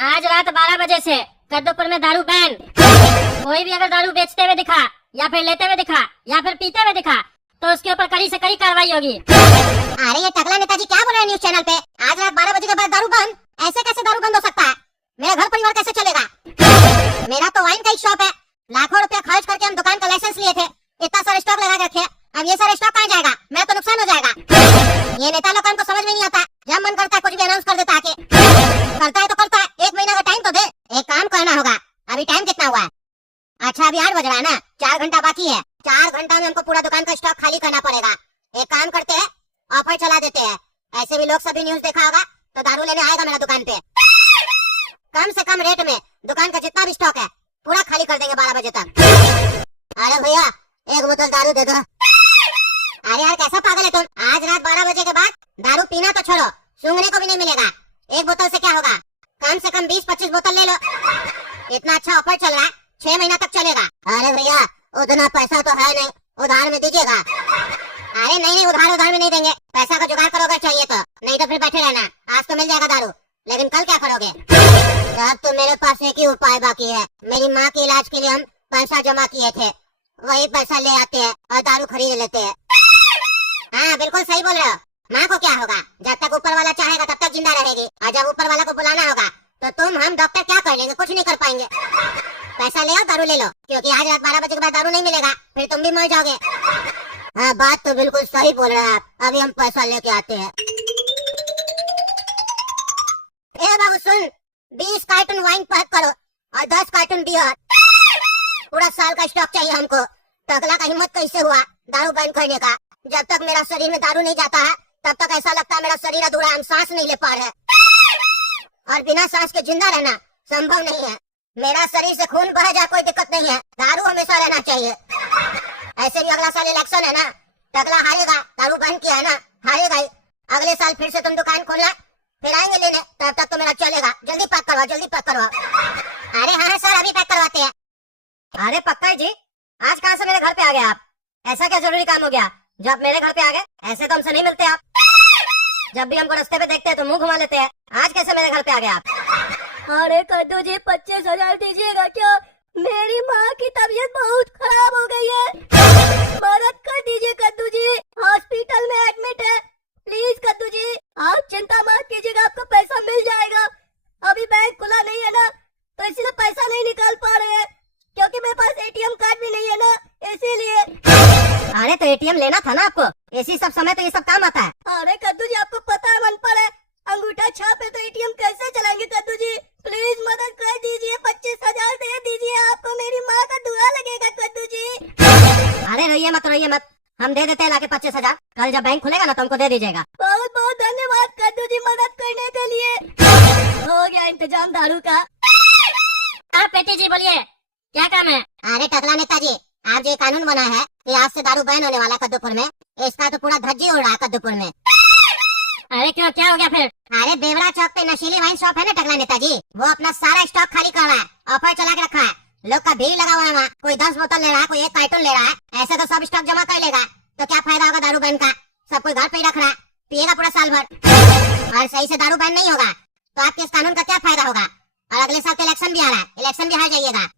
आज रात 12 बजे से कद्दूपुर में दारू बैन। कोई भी अगर दारू बेचते हुए दिखा या फिर लेते हुए दिखा या फिर पीते हुए दिखा तो उसके ऊपर कड़ी से कड़ी कार्रवाई होगी। अरे ये टकला नेताजी क्या बोल रहे हैं न्यूज चैनल पे? आज रात 12 बजे के बाद दारू बंद? ऐसे कैसे दारू बंद हो सकता है? मेरा घर परिवार कैसे चलेगा? मेरा तो वाइन का ही शॉप है, लाखों रुपया खर्च करके हम दुकान का लाइसेंस लिए थे, इतना सारा स्टॉक लगा के रखे, अब ये सारा स्टॉक कहाँ जाएगा? मेरा तो नुकसान हो जाएगा। ये नेता लोग को समझ में नहीं आता, जब मन करता है कुछ भी अनाउंस कर देता आके। करता है तो करता है, 1 महीना का टाइम तो दे। एक काम करना होगा, अभी टाइम कितना हुआ है? अच्छा अभी 8 बज रहा है ना, 4 घंटा बाकी है। 4 घंटा में हमको पूरा दुकान का स्टॉक खाली करना पड़ेगा। एक काम करते हैं, ऑफर चला देते हैं, ऐसे भी लोग सभी न्यूज देखा होगा तो दारू लेने आएगा मेरा दुकान पे। कम से कम रेट में दुकान का जितना भी स्टॉक है पूरा खाली कर देंगे 12 बजे तक। अरे भैया 1 बोतल दारू दे दो। अरे यार कैसा पागल है तुम? आज रात 12 बजे के बाद दारू पीना तो छोड़ो, सूंघने को भी नहीं मिलेगा। 1 बोतल से क्या होगा? कम से कम 20-25 बोतल ले लो। इतना अच्छा ऑफर चल रहा है, 6 महीना तक चलेगा। अरे भैया उतना पैसा तो है नहीं, उधार में दीजिएगा। अरे नहीं उधार में नहीं देंगे, पैसा का जुगाड़ करोगे चाहिए तो, नहीं तो फिर बैठे रहना। आज तो मिल जाएगा दारू, लेकिन कल क्या करोगे? तब तो मेरे पास एक ही उपाय बाकी है। मेरी माँ के इलाज के लिए हम पैसा जमा किए थे, वही पैसा ले आते हैं और दारू खरीद लेते हैं। हाँ बिल्कुल सही बोल रहे हो। माँ को क्या होगा? जब तक ऊपर वाला चाहेगा तब तक जिंदा रहेगी, और जब ऊपर वाला को बुलाना होगा तो तुम हम डॉक्टर क्या कर लेंगे? कुछ नहीं कर पाएंगे। पैसा ले आओ, दारू ले लो, क्योंकि आज रात 12 बजे के बाद दारू नहीं मिलेगा, फिर तुम भी मर जाओगे। हाँ बात तो बिल्कुल सही बोल रहे हैं आप, अभी हम पैसा लेके आते हैं। ए बाबू सुन, 20 कार्टून वाइन पैक करो और 10 कार्टून बियर। पूरा साल का स्टॉक चाहिए हमको। टकला का हिम्मत कैसे हुआ दारू बैन करने का? जब तक मेरा शरीर में दारू नहीं जाता है तब तक ऐसा लगता है मेरा शरीर अधूरा है, हम सांस नहीं ले पा रहे, और बिना सांस के जिंदा रहना संभव नहीं है। मेरा शरीर से खून बह जाए कोई दिक्कत नहीं है, दारू हमेशा रहना चाहिए। ऐसे भी अगला साल इलेक्शन है ना, टकला हारेगा, दारू बैन किया है ना, हारेगा ही। अगले साल फिर से तुम दुकान खोलना, फिर आएंगे लेने, तब तक तो मेरा चलेगा। जल्दी पैक करवाओ, जल्दी पैक करवाओ। अरे हाँ सर अभी पैक करवाते हैं। अरे पक्का जी, आज कहाँ से मेरे घर पे आ गए आप? ऐसा क्या जरूरी काम हो गया जो आप मेरे घर पे आ गए? ऐसे तो हमसे नहीं मिलते आप, जब भी हमको रास्ते पे देखते हैं तो मुंह घुमा लेते हैं। आज कैसे मेरे घर पे आ गए आप? अरे कद्दू जी 25,000 दीजिएगा क्या? मेरी माँ की तबीयत बहुत खराब हो गई है, मदद कर दीजिए कद्दू जी, हॉस्पिटल में एडमिट है। प्लीज कद्दू जी आप चिंता मत कीजिएगा, आपको पैसा मिल जाएगा। अभी बैंक खुला नहीं है ना, तो इसलिए पैसा नहीं निकाल पा रहे हैं, क्योंकि मेरे पास एटीएम कार्ड भी नहीं है ना, इसीलिए। अरे तो एटीएम लेना था ना आपको, इसी सब समय तो ये सब काम आता है। अरे कद्दू जी आपको पता है मन पर है, अंगूठा छाप है तो एटीएम कैसे चलाएंगे? कद्दू जी प्लीज मदद कर दीजिए, 25,000 दे दीजिए, आपको मेरी माँ का दुआ लगेगा कद्दू जी। अरे रोइए मत, हम दे देते हैं लाके 25,000। कल जब बैंक खुलेगा ना तो हमको दे दीजिएगा। बहुत बहुत धन्यवाद कद्दू जी मदद करने के लिए। हो गया इंतजाम दारू का। आप पेटी जी बोलिए, क्या काम है? अरे टकला नेताजी, आज ये कानून बना है कि आज से दारू बैन होने वाला कद्दूपुर में, इसका तो पूरा धज्जी उड़ रहा है कद्दूपुर में। अरे क्यों, क्या हो गया फिर? अरे देवरा चौक पे नशीली वाइन शॉप है ना टकला नेताजी, वो अपना सारा स्टॉक खाली कर रहा है, ऑफर चला के रखा है। लोग का भीड़ लगा हुआ है वहाँ, कोई 10 बोतल ले रहा है, कोई 1 कार्टून ले रहा है। ऐसे तो सब स्टॉक जमा कर लेगा, तो क्या फायदा होगा दारू बैन का? सब कोई घर पे ही रख रहा है, पिएगा पूरा साल भर, और सही से दारू बैन नहीं होगा तो आपके इस कानून का क्या फायदा होगा? और अगले साल तो इलेक्शन भी आ रहा है, इलेक्शन भी हार जाइएगा।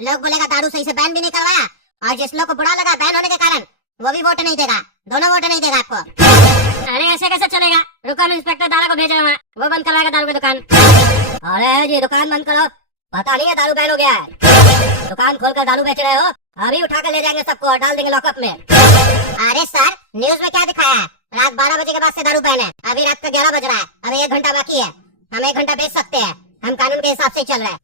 लोग बोलेगा दारू सही से बैन भी नहीं करवाया, और जिस लोग को बुरा लगा बैन होने के कारण वो भी वोट नहीं देगा, दोनों वोट नहीं देगा आपको। अरे ऐसे कैसे चलेगा? रुको हम इंस्पेक्टर दारा को भेजा हुआ, वो बंद करवाएगा दारू की दुकान। अरे जी दुकान बंद करो, पता नहीं है दारू बैन हो गया है। दुकान खोलकर दारू बेच रहे हो, अभी उठा कर ले जाएंगे सबको और डाल देंगे लॉकअप में। अरे सर न्यूज में क्या दिखाया है? रात 12 बजे के बाद से दारू बैन है, अभी रात का 11 बज रहा है, अभी 1 घंटा बाकी है, हम 1 घंटा बेच सकते हैं, हम कानून के हिसाब से चल रहे हैं,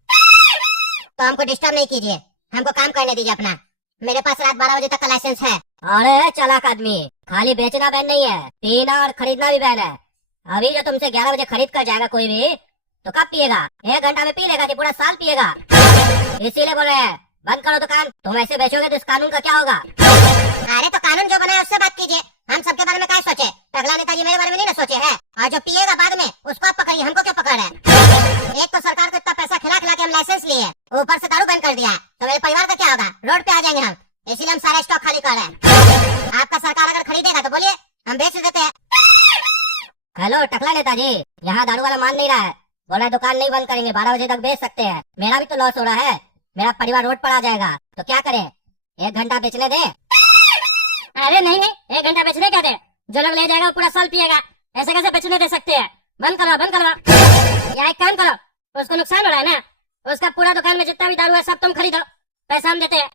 तो हमको डिस्टर्ब नहीं कीजिए, हमको काम करने दीजिए अपना। मेरे पास रात 12 बजे तक का लाइसेंस है। अरे चालाक आदमी, खाली बेचना बैन नहीं है, पीना और खरीदना भी बैन है। अभी जो तुमसे 11 बजे खरीद कर जाएगा कोई भी, तो कब पिएगा? 1 घंटा में पी लेगा कि पूरा साल पिएगा? इसीलिए बोल रहे हैं बंद करो दुकान। तुम ऐसे बेचोगे तो इस कानून का क्या होगा? अरे तो कानून जो बना है उससे बात कीजिए, हम सबके बारे में क्या सोचे? टकला नेताजी मेरे बारे में नहीं ना सोचे है, और जो पिएगा बाद में उसको आप पकड़िए, हमको क्यों पकड़ रहे हैं? एक तो सरकार को इतना पैसा खिला खिला के हम लाइसेंस लिए, ऊपर से दारू बैन कर दिया है, तो मेरे परिवार का क्या होगा? रोड पे आ जाएंगे हम, इसीलिए हम सारा स्टॉक खाली कर रहे हैं। आपका सरकार अगर खरीदेगा तो बोलिए, हम बेच देते हैं। हेलो टकला नेताजी, यहाँ दारू वाला मान नहीं रहा है, बोला दुकान नहीं बंद करेंगे, 12 बजे तक बेच सकते हैं। मेरा भी तो लॉस हो रहा है, मेरा परिवार रोड पर आ जाएगा। तो क्या करें, 1 घंटा बेचने दे? अरे नहीं नहीं, 1 घंटा बेचने क्या दे, जो लोग ले जाएगा वो पूरा साल पिएगा। ऐसे कैसे बेचने दे सकते हैं? बंद करवा बंद करवा। या एक काम करो, उसको नुकसान हो रहा है ना, उसका पूरा दुकान में जितना भी दारू है सब तुम खरीदो, पैसा हम देते हैं,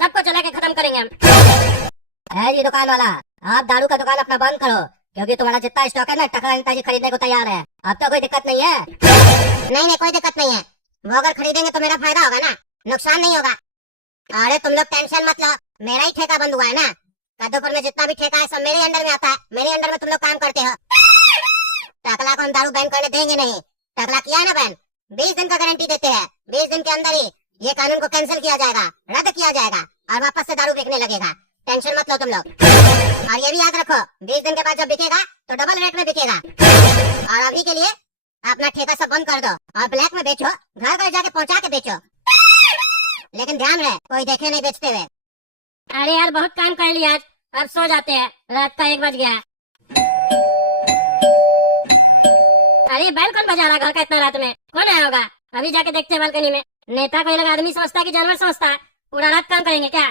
सबको चला के खत्म करेंगे हम। है जी दुकान वाला, आप दारू का दुकान अपना बंद करो, क्योंकि तुम्हारा जितना स्टॉक है ना, टकला नेताजी खरीदने को तैयार है। अब तो कोई दिक्कत नहीं है। नहीं कोई दिक्कत नहीं है, वो अगर खरीदेंगे तो मेरा फायदा होगा ना, नुकसान नहीं होगा। अरे तुम लोग टेंशन मत लो, मेरा ही ठेका बंद हुआ है ना, कद्दूपुर में जितना भी ठेका है सब मेरे अंडर में आता है, मेरे अंडर में तुम लोग काम करते हो। टकला को हम दारू बैन करने देंगे नहीं। टकला किया है ना बैन, 20 दिन का गारंटी देते हैं, 20 दिन के अंदर ही ये कानून को कैंसिल किया जाएगा, रद्द किया जाएगा और वापस से दारू बिकने लगेगा। टेंशन मत लो तुम लोग। और ये भी याद रखो, 20 दिन के बाद जब बिकेगा तो डबल रेट में बिकेगा। और अभी के लिए अपना ठेका सब बंद कर दो और ब्लैक में बेचो, घर घर जाके पहुंचा के बेचो, लेकिन ध्यान रहे कोई देखे नहीं बेचते हुए। अरे यार बहुत काम कर लिया आज, अब सो जाते हैं, रात का 1 बज गया है। अरे बैल कौन बजा रहा घर का इतना रात में, कौन आया होगा? अभी जाके देखते हैं बालकनी में। नेता को ये लोग आदमी समझता है कि जानवर समझता है? पूरा रात काम करेंगे क्या,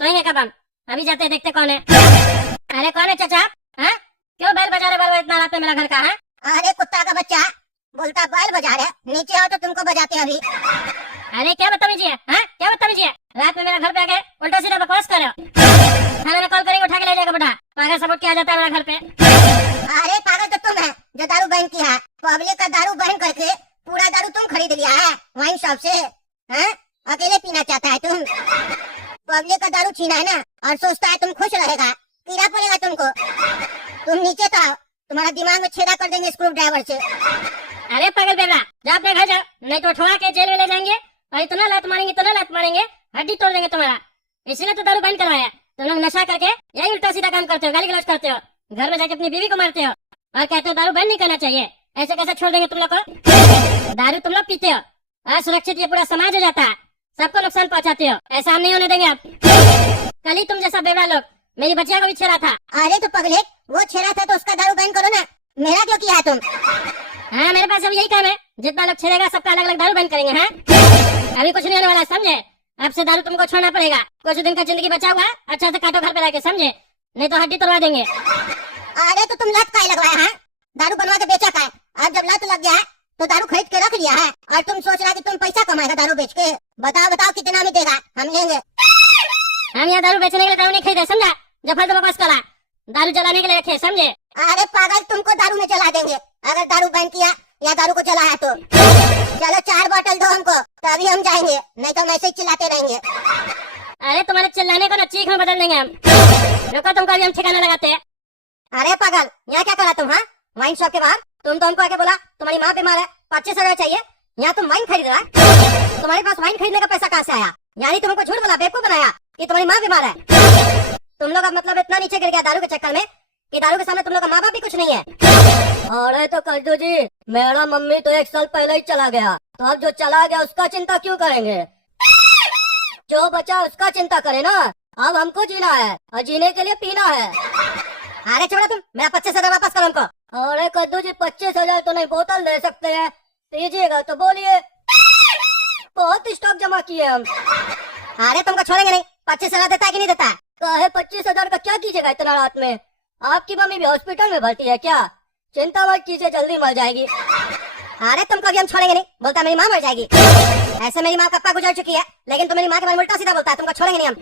सोएंगे कब हम? अभी जाते देखते कौन है। अरे कौन है चाचा? हाँ क्यों बैल बजा रहे बार इतना रात में मेरा घर का है? अरे कुत्ता का बच्चा बोलता बैल बजा रहे, नीचे आओ तो तुमको बजाते अभी। अरे क्या बदतमीजी है, हाँ क्या बदतमीजी है? रात में मेरा घर पे आके उल्टा सीधा बकवास कर रहे हो। थाने में कॉल करेंगे, उठा के ले जाएगा बेटा, पागल सपोर्ट किया जाता है मेरा घर पे। अरे पागल तो तुम है जो दारू बैन किया है, पब्लिक का दारू बैन करके पूरा दारू तुम खरीद लिया है वाइन शॉप से। हाँ अकेले पीना चाहता है तुम, पब्लिक का दारू छीना है ना और सोचता है तुम खुश रहेगा, कीड़ा पड़ेगा तुमको। तुम नीचे तो आओ, तुम्हारा दिमाग में छेदा कर देंगे स्क्रू ड्राइवर से। अरे पागल बेवड़ा, जा अपने घर जाओ, नहीं तो उठवा के जेल में ले जाएंगे और इतना लात मारेंगे, इतना लात मारेंगे, हड्डी तोड़ देंगे तुम्हारा। इसीलिए तो दारू बैन करवाया। तुम लोग नशा करके यही उल्टा सीधा काम करते हो, गाली गलौज करते हो, घर में जाके अपनी बीवी को मारते हो और कहते हो दारू बैन नहीं करना चाहिए। ऐसे कैसे छोड़ देंगे तुम लोग को? दारू तुम लोग पीते हो, असुरक्षित ये पूरा समाज हो जाता है, सबको नुकसान पहुंचाते हो। ऐसा हम नहीं होने देंगे अब। कल ही तुम जैसा बेवड़ा लोग मेरी बच्चिया को भी छेड़ा था। अरे तो पगले वो छेड़ा था तो उसका दारू बैन करो ना, मेरा क्यों किया है तुम? हाँ मेरे पास अब यही काम है, जितना लोग छेड़ेगा सबका अलग अलग दारू बैन करेंगे। हाँ अभी कुछ नहीं होने वाला, समझे? अब से दारू तुमको छोड़ना पड़ेगा, कुछ दिन का जिंदगी बचा हुआ है, अच्छा से काटो घर पे लाके, समझे? नहीं तो हड्डी तोड़वा देंगे। अरे तो तुम लत का लगवाया है, दारू बनवा के बेचा का है, अब जब लत लग गया है तो दारू खरीद के रख लिया है और तुम सोच रहा कि तुम पैसा कमाएगा दारू बेच के। बताओ बताओ कितना में देगा, हम लेंगे। हम यहाँ दारू बेचने के लिए दारू नहीं खरीदे, समझा? जो फालतू बकवास करा, दारू जलाने के लिए रखे, समझे? अरे पागल तुमको दारू में जला देंगे अगर दारू बैन किया या दारू को जलाया तो। चलो 4 बोतल दो हमको तभी हम जाएंगे, नहीं तो हम ऐसे ही चिल्लाते रहेंगे। अरे तुम्हारे चिल्लाने को ना चीख में बदल देंगे हम। रुको तुमको अभी हम ठिकाना लगाते हैं। अरे पागल यहाँ क्या करा तुम? हाँ वाइन शॉप के बाहर तुम तो हमको आके बोला तुम्हारी माँ बीमार है, 25 हजार चाहिए, यहाँ तुम वाइन खरीद रहा है। तुम्हारे पास वाइन खरीदने का पैसा कहाँ से आया? यानी तुमको झूठ बोला, बेवकूफ बनाया कि तुम्हारी माँ बीमार है। तुम लोग अब मतलब इतना नीचे गिर गया दारू के चक्कर में कि दारू के सामने तुम लोग का माँ बाप भी कुछ नहीं है। अरे तो कद्दू जी, मेरा मम्मी तो 1 साल पहले ही चला गया, तो अब जो चला गया उसका चिंता क्यों करेंगे? जो बचा उसका चिंता करे ना। अब हमको जीना है और जीने के लिए पीना है। अरे छोड़ो तुम, मेरा 25 हजार वापस करो हमको। अरे कद्दू जी 25 हजार तो नहीं, बोतल दे सकते हैं, दीजिएगा तो बोलिए। बहुत स्टॉक जमा किए हम। अरे तुमको छोड़ेंगे नहीं, 25 हजार देता है कि नहीं देता? कहे 25 हजार का क्या कीजिएगा इतना रात में? आपकी मम्मी भी हॉस्पिटल में भर्ती है क्या? चिंता मत कीजिए, जल्दी मर जाएगी। अरे तुमको अभी हम छोड़ेंगे नहीं, बोलता मेरी माँ मर जाएगी। ऐसे मेरी माँ कप्पा गुजर चुकी है, लेकिन तुम मेरी माँ के बारे में उल्टा सीधा बोलता है, तुमको छोड़ेंगे नहीं हम।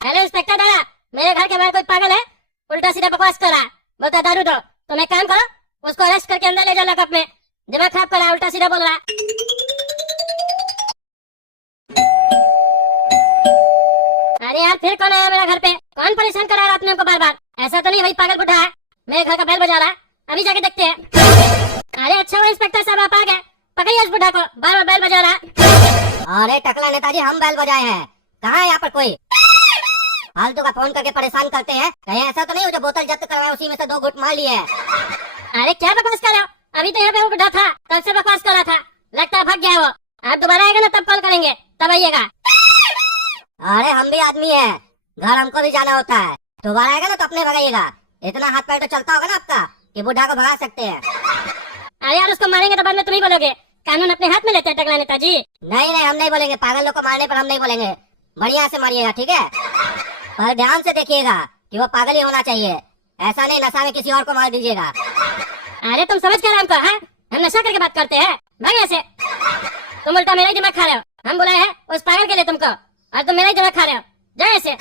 हेलो इंस्पेक्टर दादा, मेरे घर के बाहर कोई पागल है, उल्टा सीधा बकवास कर रहा है, बोलता दारू दो। तुम एक काम करो, उसको अरेस्ट करके अंदर ले जाओ लॉकअप में, दिमाग खराब कर रहा है, उल्टा सीधा बोल रहा है। अरे यार फिर कौन आया मेरा घर पे? कौन परेशान कर रहा है रात में हमको बार बार? ऐसा तो नहीं भाई पागल बुढ़ा है मेरे घर का बैल बजा रहा है, अभी जाके देखते हैं। अरे अच्छा हुआ इंस्पेक्टर साहब आप आ गए, पकड़िए उस बुढ़ा को, बार बार बैल बजा रहा है। अरे टकला नेताजी हम बैल बजाए हैं, कहाँ है यहाँ पर कोई? फालतू का फोन करके परेशान करते हैं, कहीं ऐसा तो नहीं हो जो बोतल जब्त करवाए उसी में से 2 घुट मार लिए? अरे क्या बकवास कर रहे हो? अभी तो यहाँ पे वो बुढ़ा था, तब से बकवास कर रहा था, लगता है भाग गया वो। आप दोबारा आएगा ना तब कॉल करेंगे, तब आइएगा। अरे हम भी आदमी हैं, घर हमको भी जाना होता है, दोबारा आएगा ना तो अपने भगाइएगा, इतना हाथ पैर तो चलता होगा ना आपका कि बुढ़ा को भगा सकते हैं। अरे यार उसको मारेंगे तो बाद में तुम ही बोलोगे कानून अपने हाथ में लेते हैं टकला नेताजी। नहीं नहीं, हम नहीं बोलेंगे, पागल लोग को मारने पर हम नहीं बोलेंगे, बढ़िया से मारिएगा, ठीक है? पर ध्यान से देखिएगा कि वो पागल ही होना चाहिए, ऐसा नहीं नशा में किसी और को मार दीजिएगा। अरे तुम समझ क्या हमको है? हम नशा करके बात करते हैं, भाग यहाँ से। तुम उल्टा मेरा ही दिमाग खा रहे हो। हम बुलाए हैं उस पागल के लिए तुमको और तुम मेरा ही दिमाग खा रहे हो। जाओ ऐसे।